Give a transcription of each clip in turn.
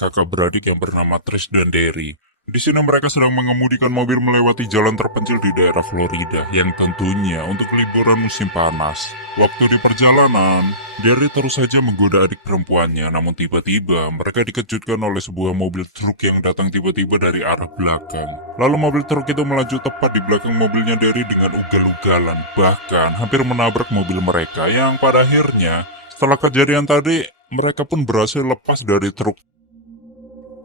kakak beradik yang bernama Trish dan Derry. Di sini mereka sedang mengemudikan mobil melewati jalan terpencil di daerah Florida yang tentunya untuk liburan musim panas. Waktu di perjalanan, Derry terus saja menggoda adik perempuannya, namun tiba-tiba mereka dikejutkan oleh sebuah mobil truk yang datang tiba-tiba dari arah belakang. Lalu mobil truk itu melaju tepat di belakang mobilnya Derry dengan ugal-ugalan, bahkan hampir menabrak mobil mereka yang pada akhirnya setelah kejadian tadi, mereka pun berhasil lepas dari truk.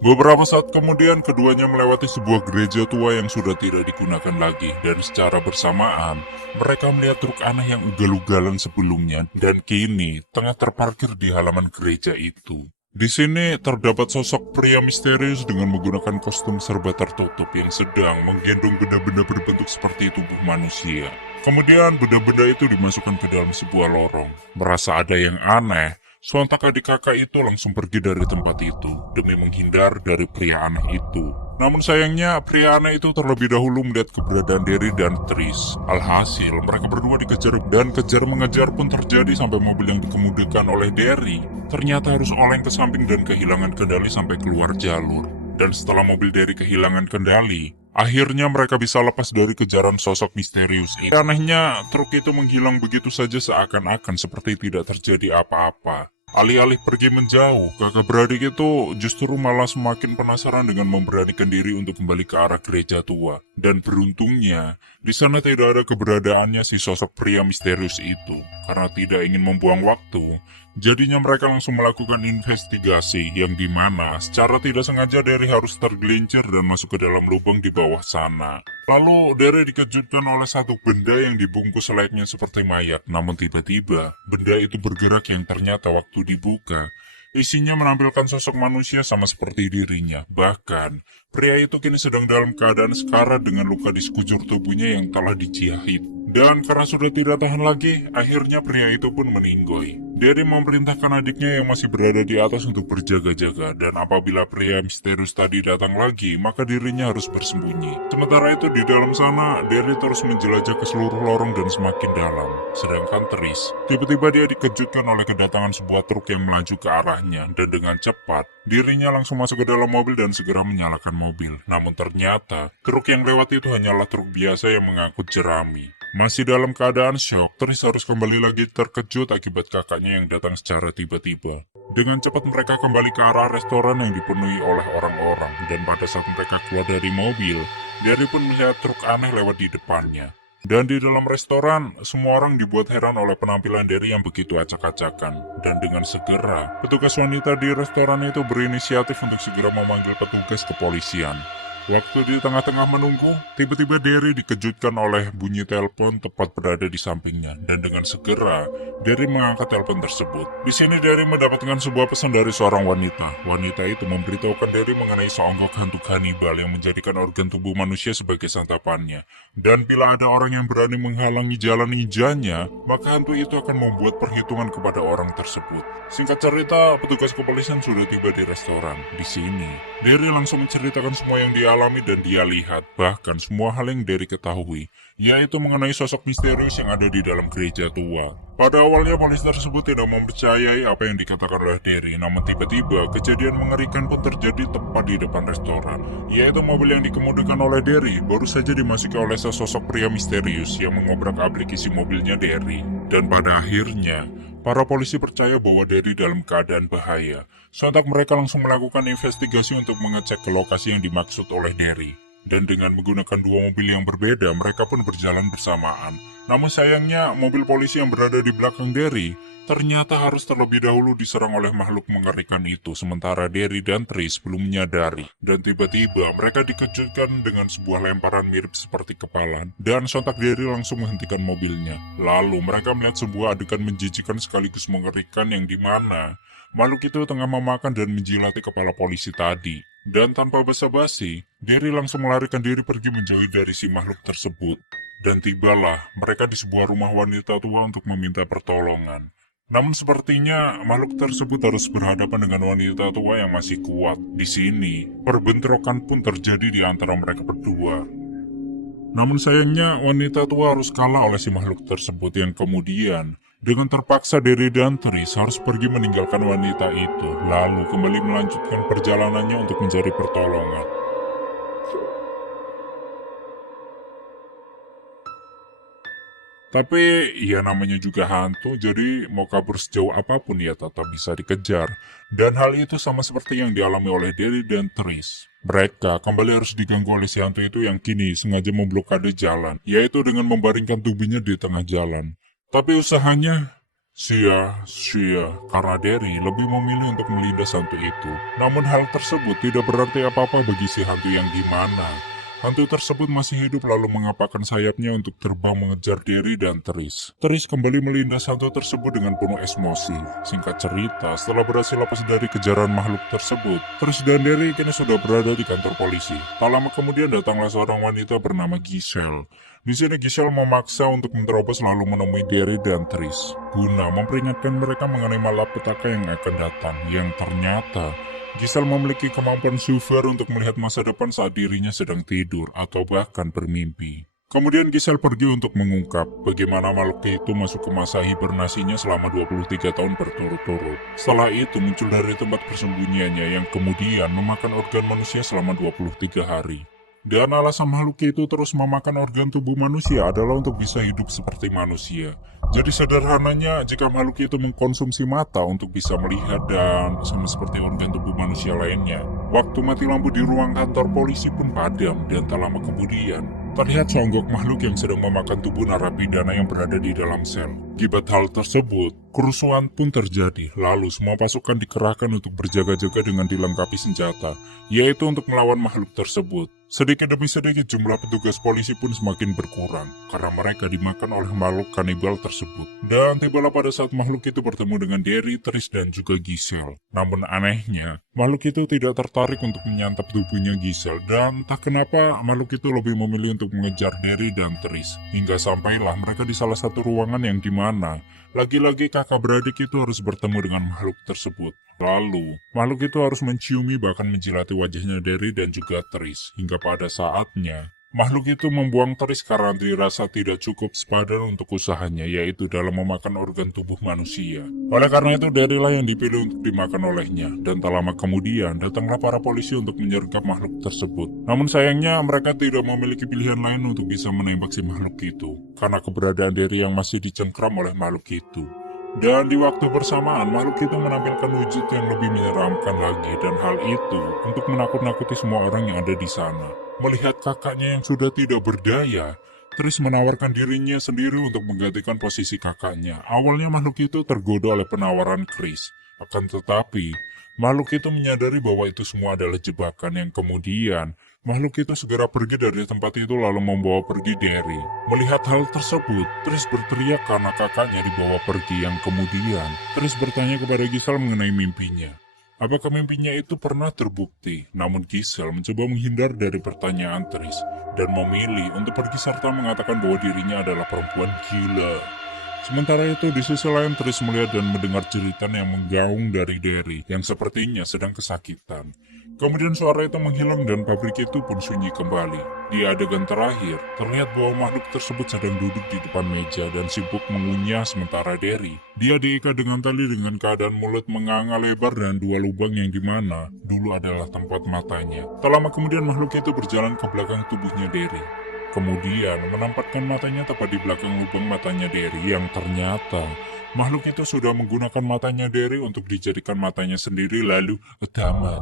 Beberapa saat kemudian, keduanya melewati sebuah gereja tua yang sudah tidak digunakan lagi. Dan secara bersamaan, mereka melihat truk aneh yang ugal-ugalan sebelumnya dan kini tengah terparkir di halaman gereja itu. Di sini terdapat sosok pria misterius dengan menggunakan kostum serba tertutup yang sedang menggendong benda-benda berbentuk seperti tubuh manusia. Kemudian benda-benda itu dimasukkan ke dalam sebuah lorong. Merasa ada yang aneh, sontak adik kakak itu langsung pergi dari tempat itu demi menghindar dari pria aneh itu. Namun sayangnya pria aneh itu terlebih dahulu melihat keberadaan Derry dan Trish. Alhasil mereka berdua dikejar dan kejar-mengejar pun terjadi sampai mobil yang dikemudikan oleh Derry ternyata harus oleng ke samping dan kehilangan kendali sampai keluar jalur. Dan setelah mobil Derry kehilangan kendali, akhirnya mereka bisa lepas dari kejaran sosok misterius itu. Anehnya, truk itu menghilang begitu saja seakan-akan seperti tidak terjadi apa-apa. Alih-alih pergi menjauh, kakak beradik itu justru malah semakin penasaran dengan memberanikan diri untuk kembali ke arah gereja tua. Dan beruntungnya, di sana tidak ada keberadaannya si sosok pria misterius itu. Karena tidak ingin membuang waktu, jadinya mereka langsung melakukan investigasi yang dimana secara tidak sengaja Derry harus tergelincir dan masuk ke dalam lubang di bawah sana. Lalu Derry dikejutkan oleh satu benda yang dibungkus layaknya seperti mayat. Namun tiba-tiba benda itu bergerak yang ternyata waktu dibuka, isinya menampilkan sosok manusia sama seperti dirinya. Bahkan pria itu kini sedang dalam keadaan sekarat dengan luka di sekujur tubuhnya yang telah dijahit. Dan karena sudah tidak tahan lagi, akhirnya pria itu pun meninggoy. Derry memerintahkan adiknya yang masih berada di atas untuk berjaga-jaga, dan apabila pria misterius tadi datang lagi, maka dirinya harus bersembunyi. Sementara itu di dalam sana, Derry terus menjelajah ke seluruh lorong dan semakin dalam. Sedangkan Trish, tiba-tiba dia dikejutkan oleh kedatangan sebuah truk yang melaju ke arahnya, dan dengan cepat, dirinya langsung masuk ke dalam mobil dan segera menyalakan mobil. Namun ternyata, truk yang lewat itu hanyalah truk biasa yang mengangkut jerami. Masih dalam keadaan syok, Trish harus kembali lagi terkejut akibat kakaknya yang datang secara tiba-tiba. Dengan cepat mereka kembali ke arah restoran yang dipenuhi oleh orang-orang, dan pada saat mereka keluar dari mobil, Derry pun melihat truk aneh lewat di depannya. Dan di dalam restoran, semua orang dibuat heran oleh penampilan Derry yang begitu acak-acakan. Dan dengan segera, petugas wanita di restoran itu berinisiatif untuk segera memanggil petugas kepolisian. Waktu di tengah-tengah menunggu, tiba-tiba Derry dikejutkan oleh bunyi telepon tepat berada di sampingnya. Dan dengan segera, Derry mengangkat telepon tersebut. Di sini Derry mendapatkan sebuah pesan dari seorang wanita. Wanita itu memberitahukan Derry mengenai seonggok hantu kanibal yang menjadikan organ tubuh manusia sebagai santapannya. Dan bila ada orang yang berani menghalangi jalan ninjanya, maka hantu itu akan membuat perhitungan kepada orang tersebut. Singkat cerita, petugas kepolisian sudah tiba di restoran. Di sini, Derry langsung menceritakan semua yang dia alami dan dia lihat, bahkan semua hal yang Derry ketahui, yaitu mengenai sosok misterius yang ada di dalam gereja tua. Pada awalnya polisi tersebut tidak mempercayai apa yang dikatakan oleh Derry, namun tiba-tiba kejadian mengerikan pun terjadi tepat di depan restoran, yaitu mobil yang dikemudikan oleh Derry baru saja dimasuki oleh sesosok pria misterius yang mengobrak-abrik isi mobilnya Derry. Dan pada akhirnya, para polisi percaya bahwa Derry dalam keadaan bahaya. Sontak mereka langsung melakukan investigasi untuk mengecek ke lokasi yang dimaksud oleh Derry. Dan dengan menggunakan dua mobil yang berbeda, mereka pun berjalan bersamaan. Namun sayangnya, mobil polisi yang berada di belakang Derry ternyata harus terlebih dahulu diserang oleh makhluk mengerikan itu, sementara Derry dan Trish belum menyadari. Dan tiba-tiba mereka dikejutkan dengan sebuah lemparan mirip seperti kepalan, dan sontak Derry langsung menghentikan mobilnya. Lalu mereka melihat sebuah adegan menjijikan sekaligus mengerikan yang dimana makhluk itu tengah memakan dan menjilati kepala polisi tadi. Dan tanpa basa-basi, Derry langsung melarikan diri pergi menjauhi dari si makhluk tersebut. Dan tibalah mereka di sebuah rumah wanita tua untuk meminta pertolongan. Namun sepertinya makhluk tersebut harus berhadapan dengan wanita tua yang masih kuat. Di sini, perbentrokan pun terjadi di antara mereka berdua. Namun sayangnya wanita tua harus kalah oleh si makhluk tersebut yang kemudian Dengan terpaksa Derry dan Tris harus pergi meninggalkan wanita itu, lalu kembali melanjutkan perjalanannya untuk mencari pertolongan. Tapi ya namanya juga hantu, jadi mau kabur sejauh apapun ya tetap bisa dikejar. Dan hal itu sama seperti yang dialami oleh Derry dan Tris. Mereka kembali harus diganggu oleh si hantu itu yang kini sengaja memblokade jalan, yaitu dengan membaringkan tubuhnya di tengah jalan. Tapi usahanya sia-sia karena Derry lebih memilih untuk melindas hantu itu. Namun hal tersebut tidak berarti apa-apa bagi si hantu yang dimana hantu tersebut masih hidup lalu mengapakkan sayapnya untuk terbang mengejar Derry dan Tris. Tris kembali melindas hantu tersebut dengan penuh emosi. Singkat cerita, setelah berhasil lepas dari kejaran makhluk tersebut, Tris dan Derry kini sudah berada di kantor polisi. Tak lama kemudian datanglah seorang wanita bernama Giselle. Di sini Giselle memaksa untuk menerobos lalu menemui Derry dan Tris, guna memperingatkan mereka mengenai malapetaka yang akan datang, yang ternyata Giselle memiliki kemampuan super untuk melihat masa depan saat dirinya sedang tidur atau bahkan bermimpi. Kemudian Giselle pergi untuk mengungkap bagaimana makhluk itu masuk ke masa hibernasinya selama 23 tahun berturut-turut. Setelah itu muncul dari tempat persembunyiannya yang kemudian memakan organ manusia selama 23 hari. Dan alasan makhluk itu terus memakan organ tubuh manusia adalah untuk bisa hidup seperti manusia. Jadi sederhananya, jika makhluk itu mengkonsumsi mata untuk bisa melihat dan sama seperti organ tubuh manusia lainnya, waktu mati lampu di ruang kantor polisi pun padam dan tak lama kemudian terlihat seonggok makhluk yang sedang memakan tubuh narapidana yang berada di dalam sel. Akibat hal tersebut, kerusuhan pun terjadi, lalu semua pasukan dikerahkan untuk berjaga-jaga dengan dilengkapi senjata, yaitu untuk melawan makhluk tersebut. Sedikit demi sedikit jumlah petugas polisi pun semakin berkurang, karena mereka dimakan oleh makhluk kanibal tersebut. Dan tibalah pada saat makhluk itu bertemu dengan Derry, Tris, dan juga Giselle. Namun anehnya, makhluk itu tidak tertarik untuk menyantap tubuhnya Giselle, dan tak kenapa makhluk itu lebih memilih untuk mengejar Derry dan Tris. Hingga sampailah mereka di salah satu ruangan yang dimana lagi-lagi kakak beradik itu harus bertemu dengan makhluk tersebut. Lalu, makhluk itu harus menciumi bahkan menjilati wajahnya Derry dan juga Tris. Hingga pada saatnya, makhluk itu membuang Tris karena dirasa tidak cukup sepadan untuk usahanya, yaitu dalam memakan organ tubuh manusia. Oleh karena itu, Derry lah yang dipilih untuk dimakan olehnya. Dan tak lama kemudian, datanglah para polisi untuk menyergap makhluk tersebut. Namun sayangnya, mereka tidak memiliki pilihan lain untuk bisa menembak si makhluk itu, karena keberadaan Derry yang masih dicengkram oleh makhluk itu. Dan di waktu bersamaan, makhluk itu menampilkan wujud yang lebih menyeramkan lagi, dan hal itu untuk menakut-nakuti semua orang yang ada di sana. Melihat kakaknya yang sudah tidak berdaya, Tris menawarkan dirinya sendiri untuk menggantikan posisi kakaknya. Awalnya makhluk itu tergoda oleh penawaran Chris. Akan tetapi, makhluk itu menyadari bahwa itu semua adalah jebakan yang kemudian makhluk itu segera pergi dari tempat itu lalu membawa pergi Derry. Melihat hal tersebut, Tris berteriak karena kakaknya dibawa pergi yang kemudian Tris bertanya kepada Giselle mengenai mimpinya. Apakah mimpinya itu pernah terbukti? Namun Giselle mencoba menghindar dari pertanyaan Tris dan memilih untuk pergi serta mengatakan bahwa dirinya adalah perempuan gila. Sementara itu di sisi lain Tris melihat dan mendengar jeritan yang menggaung dari Derry yang sepertinya sedang kesakitan. Kemudian suara itu menghilang dan pabrik itu pun sunyi kembali. Di adegan terakhir, terlihat bahwa makhluk tersebut sedang duduk di depan meja dan sibuk mengunyah sementara Derry. Dia diikat dengan tali dengan keadaan mulut menganga lebar dan dua lubang yang dimana dulu adalah tempat matanya. Tak lama kemudian makhluk itu berjalan ke belakang tubuhnya Derry. Kemudian menempatkan matanya tepat di belakang lubang matanya Derry yang ternyata makhluk itu sudah menggunakan matanya Derry untuk dijadikan matanya sendiri lalu tamat.